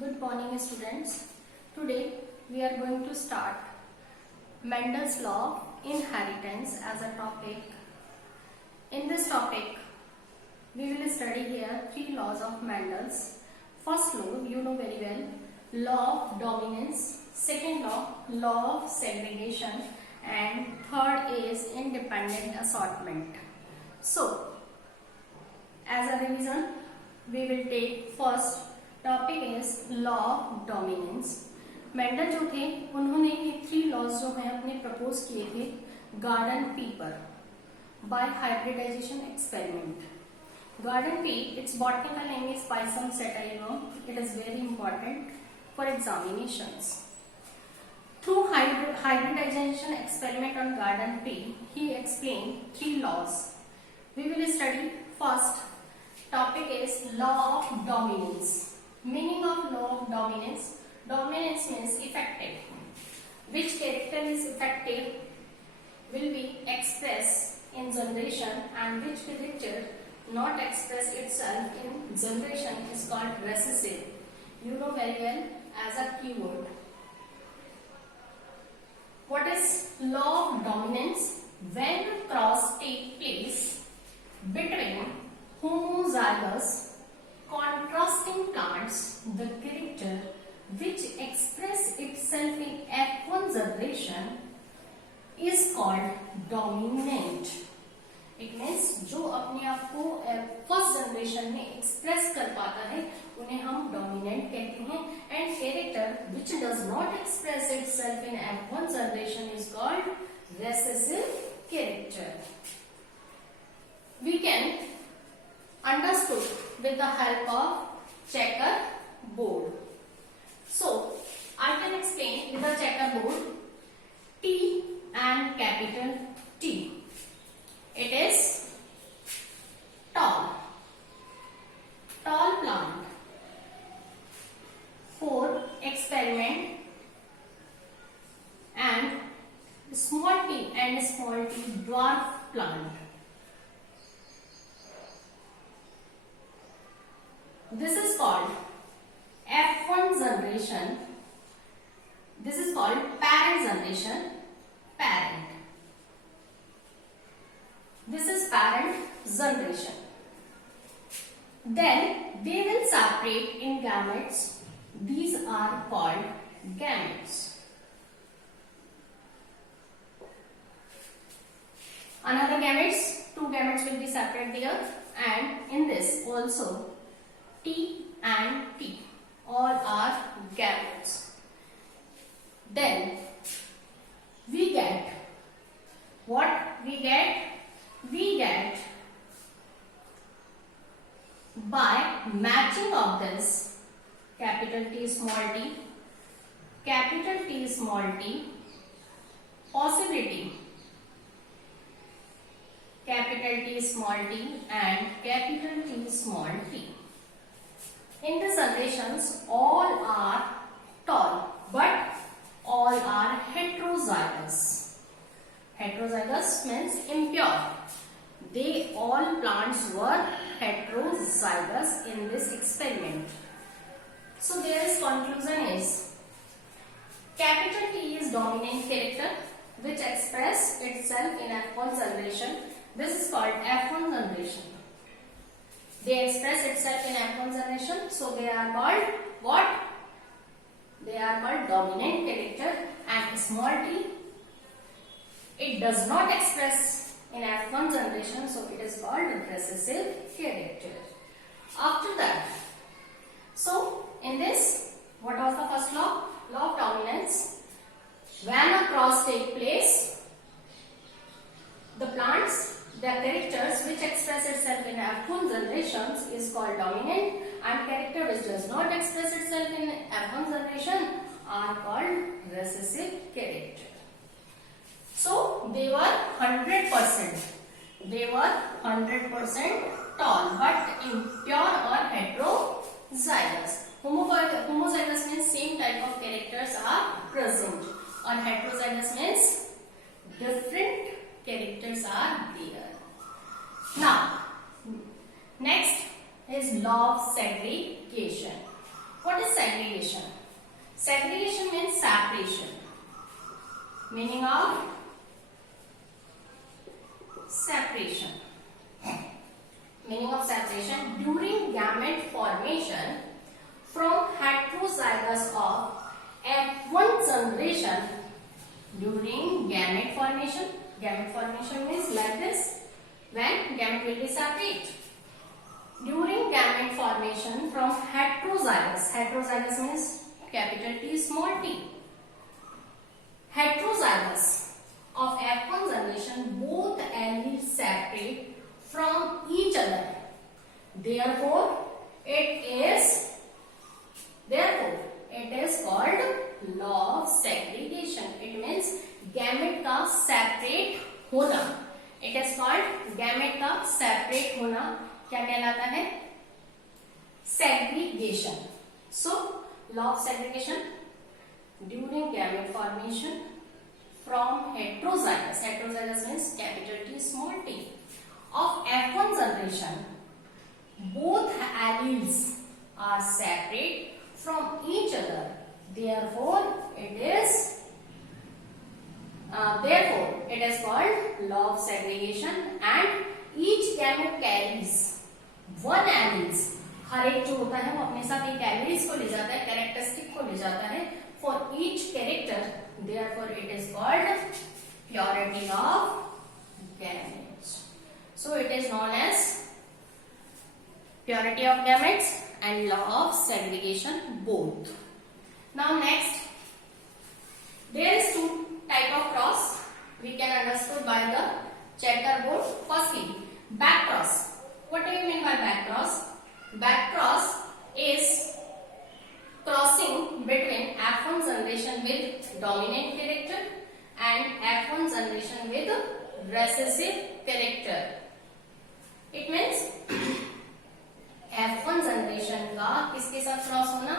Good morning, students. Today we are going to start Mendel's law of inheritance as a topic. In this topic, we will study here three laws of Mendel's. First law, you know very well, law of dominance. Second law of segregation, and third is independent assortment. So, as a revision, we will take first topic is law of dominance. Mendel जो थे उन्होंने ये three laws जो हैं अपने propose किए थे garden pea पर by hybridization experiment. Garden pea, it's botanical name is Pisum sativum. It is very important for examinations. Through hybridization experiment on garden pea, he explained three laws. We will study first. Topic is law of dominance. Meaning of law of dominance. Dominance means effective. Which character is effective will be expressed in generation, and which character not express itself in generation is called recessive. You know very well as a keyword. What is law of dominance? When cross take place between homozygous contrasting plants, the character which express itself in F1 generation is called dominant. It means जो अपने आप को first generation में express कर पाता है उन्हें हम डोमिनेंट कहते हैं. And character which does not express itself in F1 generation is called recessive character. We can understood with the help of checkerboard. So, I can explain with the checkerboard T and capital T. It is tall plant. For experiment, and small t dwarf plant. This is called F1 generation. This is called parent generation. Parent. This is parent generation. Then they will separate in gametes. These are called gametes. Another gametes, two gametes will be separate there, and in this also T and T all are gametes. Then we get what we get by matching of this capital T small t, capital T small t, possibility capital T small t and capital T small t. In the generations, all are tall, but all are heterozygous. Heterozygous means impure. All plants were heterozygous in this experiment. So their conclusion is capital T is dominant character which express itself in F1 generation. This is called F1 generation. They express itself in F1 generation, so they are called what? They are called dominant character. And small t, it does not express in F1 generation, so it is called recessive character. After that, so in this, what was the first law? Law of dominance. When a cross take place, the plants, the characters which express itself in F1 generations is called dominant, and character which does not express itself in F1 generation are called recessive character. So they were 100%. They were 100% tall, but impure or heterozygous. Homozygous means same type of characters are present, or heterozygous means different characters are there. Now, next is law of segregation. What is segregation. Segregation means separation. Meaning of separation. Meaning of separation during gamete formation from heterozygous of F1 generation. During gamete formation means like this, when gamete will be separate. During gamete formation from heterozygous means capital T small t. Heterozygous of F1 generation, both alleles separate from each other. Therefore, it is called law of segregation. It means gamete का separate होना. It is called gamete का separate होना क्या कहलाता है? Segregation. So, law of segregation during gamete formation from heterozygous means capital T small t of F1 generation, both alleles are separate from each other. Therefore, it is called law of segregation, and each gamete carries one alleles. हर एक जो होता है वो अपने साथ एक alleles को ले जाता है, characteristic को ले जाता है for each character. Therefore, it is called purity of gametes. So, it is known as purity of gametes and law of segregation both. Now, next, there is two type of cross we can understood by the checkerboard. Firstly, back cross. What do you mean by back cross? Back cross is crossing between F1 generation with dominant character and F1 generation with recessive character. It means F1 generation का किसके साथ cross होना?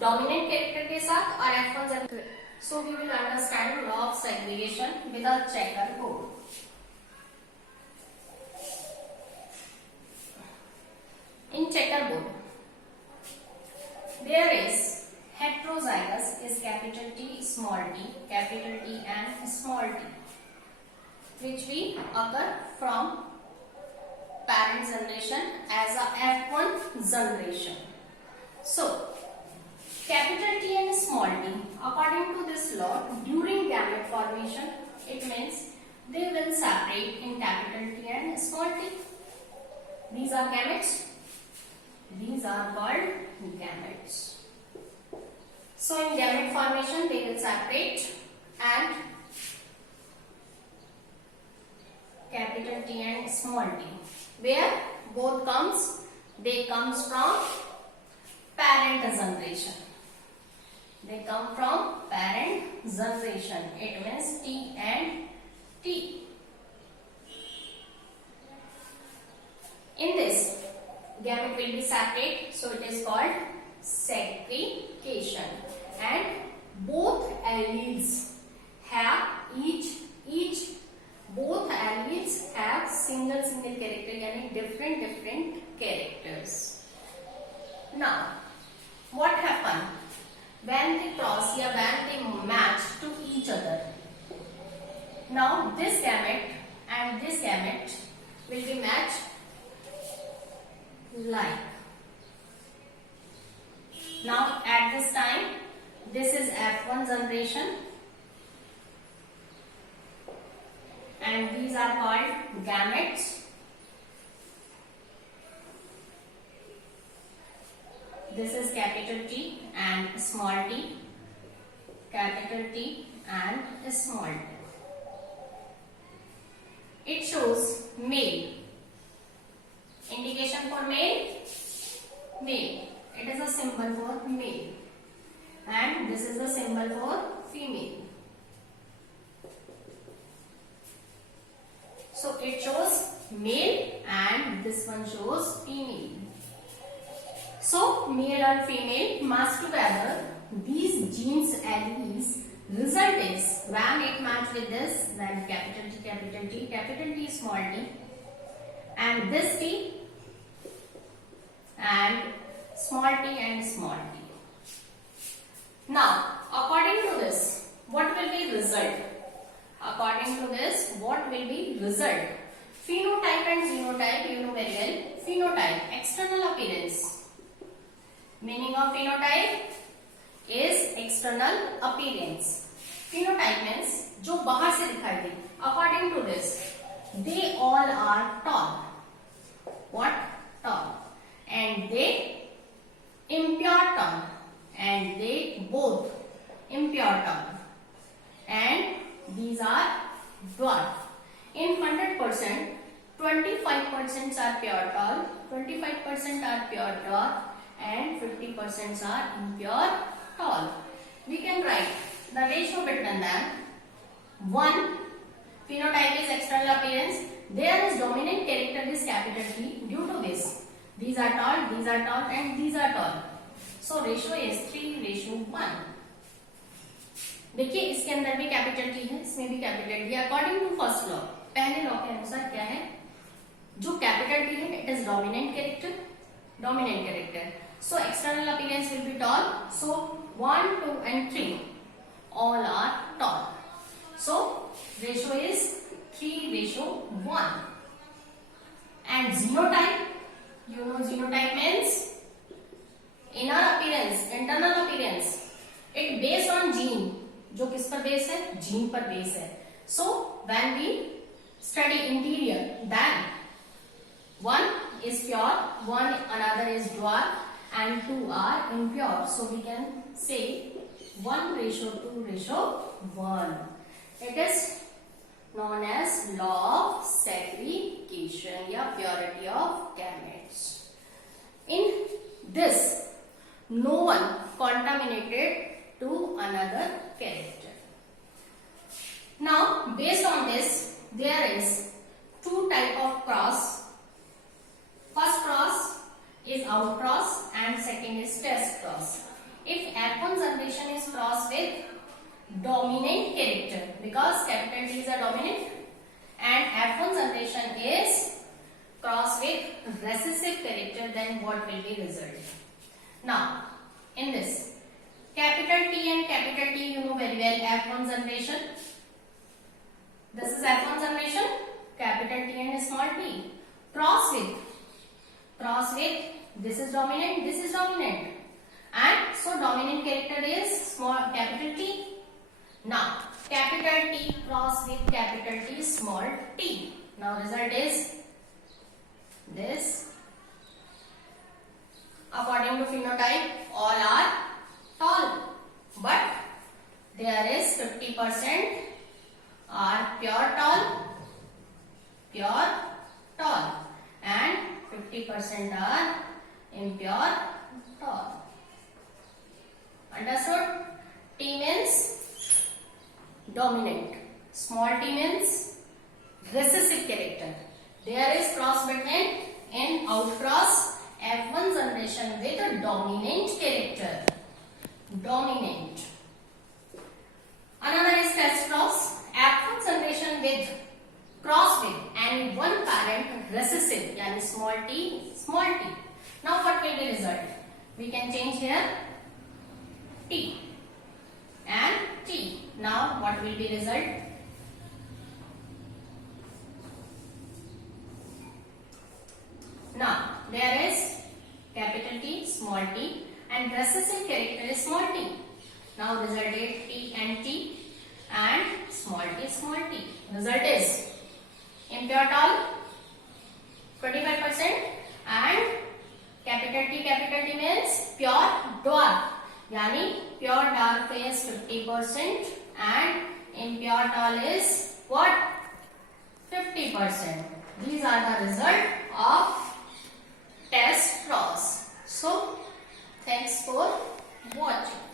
Dominant character के साथ और F1 generation. So we will understand law of segregation with a checkerboard. In checkerboard, there is heterozygous is capital T small t, capital T and small t, which will occur from parent generation as a F1 generation. So, capital T and small t, according to this law, during gamete formation, it means they will separate in capital T and small t. These are gametes. These are called gametes. So, in gamete formation, they will separate, and capital T and small t, where both they comes from parent generation. They come from parent generation. It means T and T. In this, gamete will be separate, so it is called segregation. And both alleles have both alleles have single character, यानी different characters. Now, what happen when they cross या when they match to each other? Now, this gamete and this gamete will be matched like. Now, at this time, this is F1 generation, and these are called gametes. This is capital T and small t, capital T and small t. It shows male. Indication for male, male. It is a symbol for male, and this is a symbol for female. So it shows male and this one shows female. So male and female match together. These genes alleles result is when it match with this, then capital T, capital T, capital T, small t, and this T and small t and small t. Now, according to this, what will be result? According to this, what will be result? Phenotype and genotype, you know very well. Phenotype, external appearance. Meaning of phenotype is external appearance. Phenotype means जो बाहर से दिखाई दे. According to this, they all are tall. What? Tall. And they impure tall. And they both impure tall. And these are dwarf. In 100%, 25% are pure tall, 25% are pure dwarf, and 50% are impure tall. We can write the ratio between them. 1. Phenotype is external appearance. There is dominant character is capital T. Due to this, these are tall, and these are tall. So ratio is 3:1. देखिए इसके अंदर भी capital T है, इसमें भी capital T है. According to first law, पहले law के अनुसार क्या है, जो कैपिटल टी है it is dominant character. So external appearance will be toll. So 1, 2 and 3 all are tall. So ratio is 3:1. And genotype, you know genotype means inner appearance, internal appearance. It based on gene. जो किस पर base है? Gene पर base है. So when we study interior, then 1 is pure, another is dwarf, and 2 are impure. So we can say 1:2:1. It is known as law of segregation या purity of gametes. In this, no one contaminated to another character. Now, based on this, there is 2 type of cross. First cross is outcross and second is test cross. If F1 generation is crossed with dominant character, because capital T is a dominant, and F1 generation is crossed with recessive character, then what will be result? Now, in this, capital T and capital T, you know very well, F1 generation. This is F1 generation, capital T and small t. Cross with, this is dominant. And so dominant character is capital T. Now, capital T cross with capital T, small t. Now, result is this. According to phenotype, all are tall, but there is 50% are pure tall, and 50% are impure tall. Understood? T means dominant, small t means recessive character. There is cross between and outcross F1 generation with a dominant character. Dominant. Another is test cross. F1 generation with cross with and one parent recessive, yani small t. Now what will be result? We can change here t and t. Now what will be result? Now there is capital T, small t, and recessive character is small t. Now result is t and t and small t. Result is impure tall 25% and capital T means pure dwarf, yani pure dwarf is 50% and impure tall is what? 50%. These are the result of test cross. So thanks for watching.